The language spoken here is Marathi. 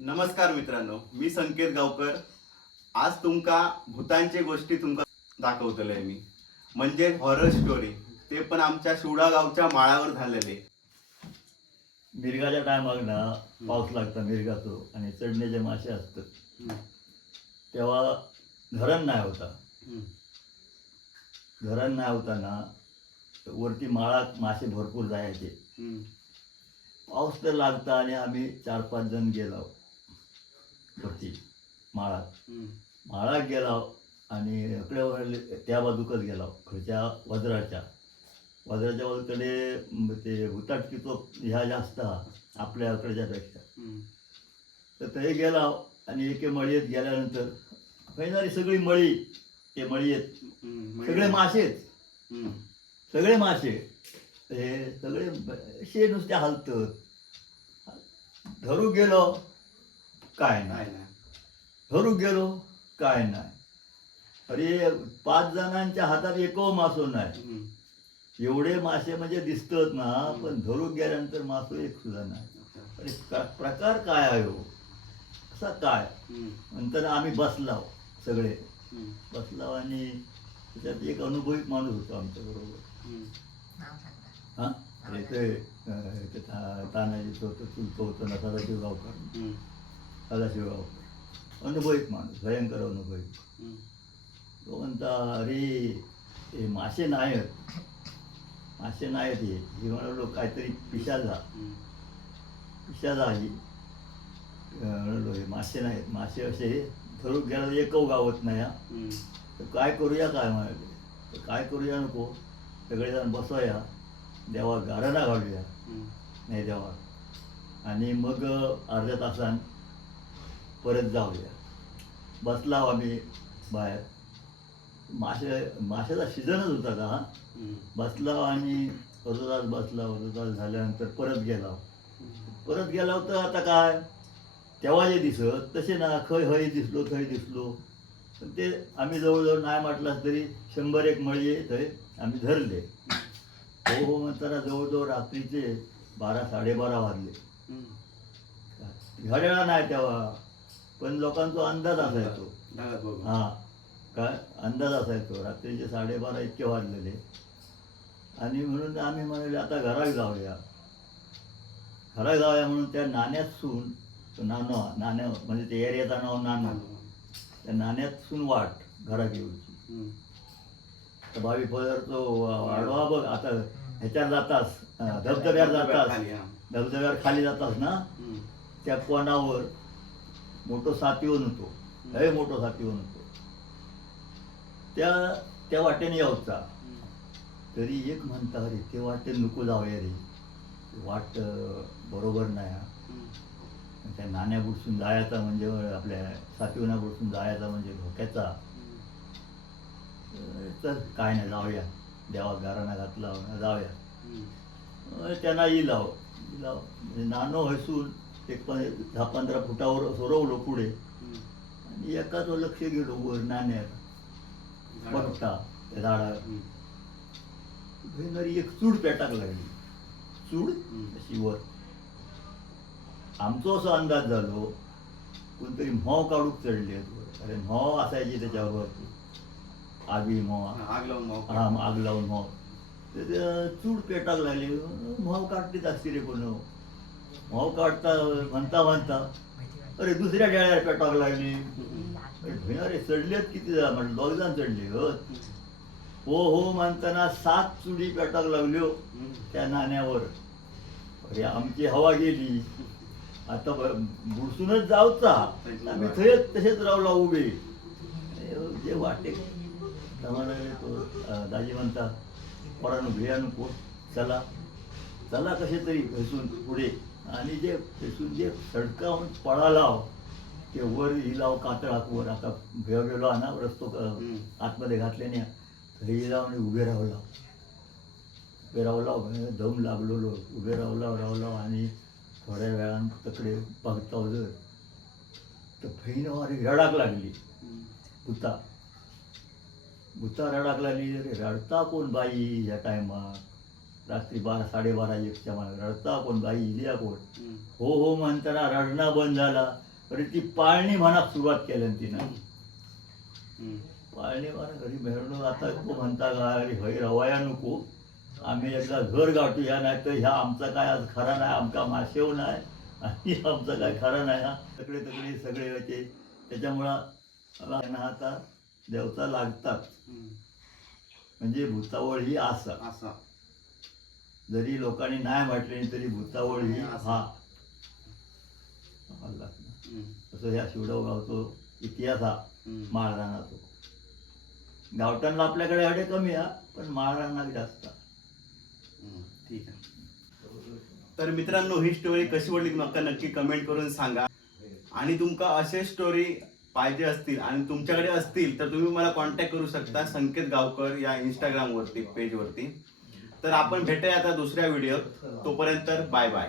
नमस्कार मित्रांनो मी संकेत गावकर. आज तुमका भूतांचे गोष्टी तुमका दाखवतलोय मी. म्हणजे हॉरर स्टोरी ते पण आमच्या शिवडा गावच्या माळावर झालेले. मिरगाच्या टायमाक ना पाऊस लागता मिरगाचो आणि चढण्याचे मासे असतात तेव्हा धरण नाही होता. धरण नाही होताना वरती माळात मासे भरपूर जायचे. पाऊस तर लागता आणि आम्ही चार पाच जण गेलो. वरती माळात. माळात गेलो आणि इकडे वळले- त्या बाजूकच गेलो खडच्या वज्राच्या. वज्राच्या बाजूकडे ते हुताटकीचो ह्या जास्त हा, आपल्या इकडच्यापेक्षा तर थंय गेला आणि एके मळयेत गेल्यानंतर जाली सगळी मळी ते मळयेत. सगळे मासेच सगळे मासे ते सगळे शे नुसते हालतत. धरू गेलो. काय नाही. धरू गेलो काय नाही. अरे पाच जणांच्या हातात एकव मासो नाही. एवढे मासे म्हणजे दिसतात ना पण धरू गेल्यानंतर मासो एक सुद्धा नाही. अरे प्रकार काय आहे हो? असा काय. नंतर आम्ही बसलाव सगळे. बसलाव आणि त्याच्यात एक अनुभवी माणूस होता आमच्या बरोबर. हा? ते अं, ते ता- तानाजीचं होतं चुलतं होतं ना सदाशिव गावकर हम्म. सदाशिव गावकर अनुभवी माणूस भयंकर अनुभवी हम्म. तो म्हणता अरे हे मासे नाहीत मासे नाहीत हे. हे म्हणालो काहीतरी पिशा जा हम्म. पिशा जा ही. म्हणालो हे मासे नाहीत मासे असे धरून गेला एकव गावत नाही हा. तर काय करूया काय? म्हणाले. तर काय करूया नको. सगळेजण बसूया देवा गाराणा घालूया. नाही देवा. आणि मग अर्ध्या तासान परत जाऊया. बसला आम्ही बाहेर. मासे माशाचा सीझनच होता का हा. हम्म. बसला आणि अर्धा तास बसला अर्धा तास झाल्यानंतर परत गेला परत गेला तर आता काय? तेव्हा जे दिसत तसे ना खय हय दिसलो थंय दिसलो. पण ते आम्ही जवळजवळ नाही म्हटलास तरी शंभर एक मळी थंय आम्ही धरले. हो हो म्हणताना जवळजवळ रात्रीचे बारा साडेबारा वाजले. घड्याळा नाही तेव्हा. पण लोकांचा अंदाज असायचो. हा. काय? अंदाज असायचो. रात्रीचे साडेबारा इतके वाजलेले. आणि म्हणून आम्ही म्हणाले आता घरात जाऊया. घरात जाऊया म्हणून त्या नाण्यात सून तो नानो नाण्या म्हणजे ते एरियाचं नाव नाना त्या नाण्यात सून वाट घरात येऊची. तर भावी पदरचो वाढवा बघ. आता ह्याच्यावर जातास धबधब्यावर जातास. धबधब्यावर खाली जातास ना. त्या कोणावर? मोठो सातीवन होतो लय मोठो सातीवन होतो त्या त्या वाटेने यावचा. तरी एक म्हणता अरे ते वाटे नको जाऊया रे. वाट बरोबर नाही हा. त्या नाण्या बुडसून जायचा म्हणजे आपल्या सातीवना बुडसून जायचा म्हणजे धोक्याचा. चल काय नाही जाऊया. देवा घराणा घातला जाऊया. त्यांना इलाव इलाव म्हणजे नानो हसून एक पण दहा पंधरा फुटावर सोरवलो पुढे. आणि एकाच लक्ष गेलो वर नाण्यात. बघता त्या झाडावर एक चूड पेटाक लागली. चूड. अशी वर. आमचो असो अंदाज झालो कोणतरी म्होव काढूक चढले अरे म्होव असायची त्याच्यावर. आगी म्होव. आग लावून. हा आग लावून म्होव. चूड पेटाक लागली. म्होव काढलीच असते रे कोण म्होव काढता म्हणता म्हणता. अरे दुसऱ्या डाळ्यावर पेटाक लागली. अरे चढलेत किती जा म्हटलं दोघ जण चढले हो. हो हो म्हणताना सात चुडी पेटाक लागल्यो त्या नाण्यावर. अरे आमची हवा गेली. आता बुडसूनच जाऊचा. आम्ही थंयच तसेच रावला उभे. हो, जे वाटे. तो दाजी म्हणता पोरानं भिया नको चला. चला कसे तरी फसून पुढे. आणि जे फसून जे सडकावून पळाला ते वर हिलाव कातळाक वर. आता भेव गेलो ना रस्तो. आतमध्ये घातल्याने हिलाव आणि उभे राहला उभे रावला दम लागलेलो उभे रावला रावला आणि थोड्या वेळान तकडे बघता जर तर फैन वारी रडाक लागली. भुता भुता रडाक लागली रडता कोण बाई ह्या टायमात रात्री बारा साडेबारा एकच्या मागे रडता कोण बाई इलिया कोण. हो हो म्हणताना रडणं बंद झाला. तरी ती पाळणी म्हणा सुरुवात केली तिनं. पाळणी म्हणा घरी मिळवणूक आता खूप म्हणता का अरे हय रवाया नको. आम्ही एकदा घर गाठूया नाही तर ह्या आमचा काय आज खरा नाही आमका माशेव नाही आणि आमचं काय खरं नाही हा. सगळे तगडे सगळे होते. त्याच्यामुळं मला आता देवता लागतात. म्हणजे भूतावळ ही आसा. असा जरी लोकांनी नाही म्हटले तरी भूतावळ ही. हा. असं ह्या शिवडाव गावतो इतिहास हा. माळरानाचो गावठाणला आपल्याकडे अडे कमी हा पण माळरानाक जास्त. ठीक आहे तर मित्रांनो ही स्टोरी कशी वाटली म्हाका नक्की कमेंट करून सांगा आणि तुमका असे स्टोरी पाहिजे असतील आणि तुमच्याकडे असतील तर तुम्ही मला कॉन्टॅक्ट करू शकता संकेत गावकर या इंस्टाग्राम वरती पेज वरती तर आपण भेटूया आता दुसऱ्या व्हिडिओत तोपर्यंत बाय बाय